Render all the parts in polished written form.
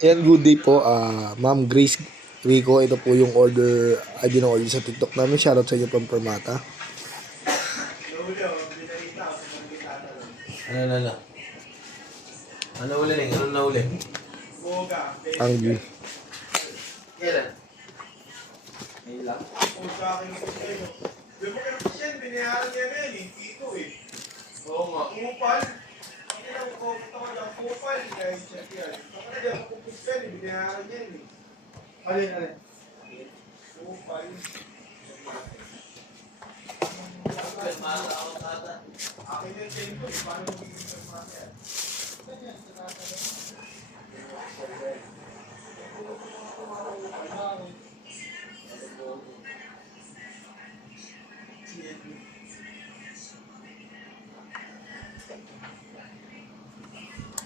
Ayan, good day po. Ma'am Grace Rico, ito po yung order, ID ng order sa TikTok namin. Shoutout sa inyo from Permata. Ano? Ano ulit? Ano na ulit? Ang view. Kailan? Ngayon lang? Oo nga. Alin.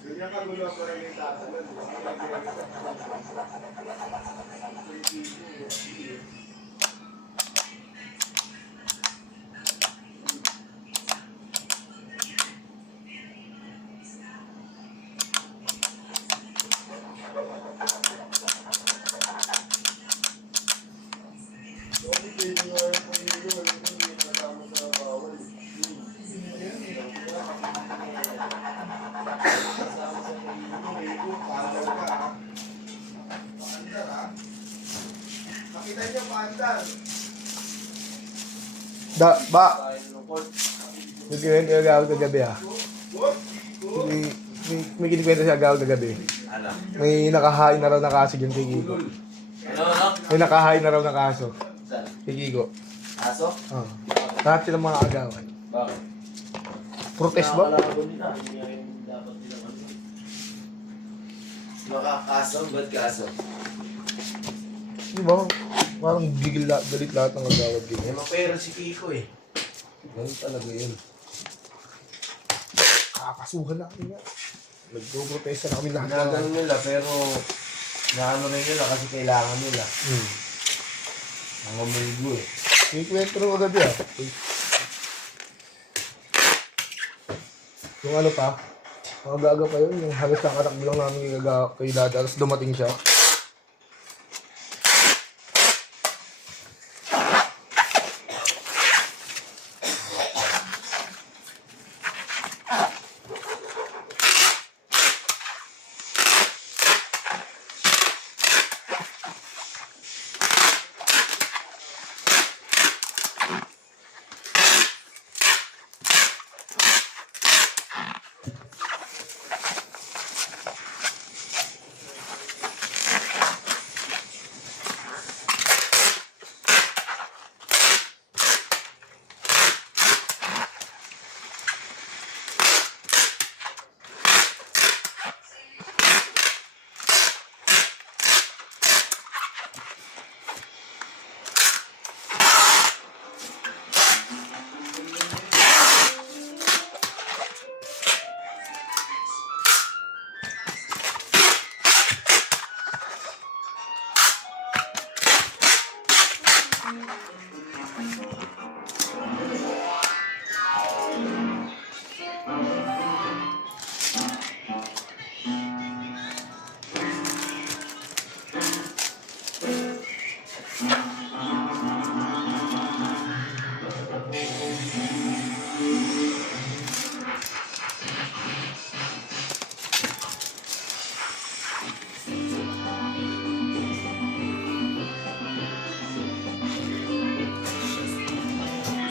Ganyan kagulo ang parang yung tatagal. Nakita niyo paandar. May kinuwento agawad kagabi ha. May kinikwento siya agawad kagabi. Ano? May nakahain na raw na kaso yung kay Kiko. Ano? May nakahain na raw na kaso Saan? kay Kiko. Aso? Lahat sila mga agawan. Bakit? Protest ba? Makakaso? Ba't kaso? Di ba? Parang galit lahat ng agawad May Kiko. mapera si Kiko eh. Ganun talaga yun. Kakasuhan natin nga. Nagpo-protesta na kami lahat. Ginagano nila pero naano rin nila kasi kailangan nila. Ang umulgo eh. May kwento rin kagabi ha. Yung ano pa, mga gaga pa yun, yung halos nakatakbo lang namin kay dati, tapos dumating siya.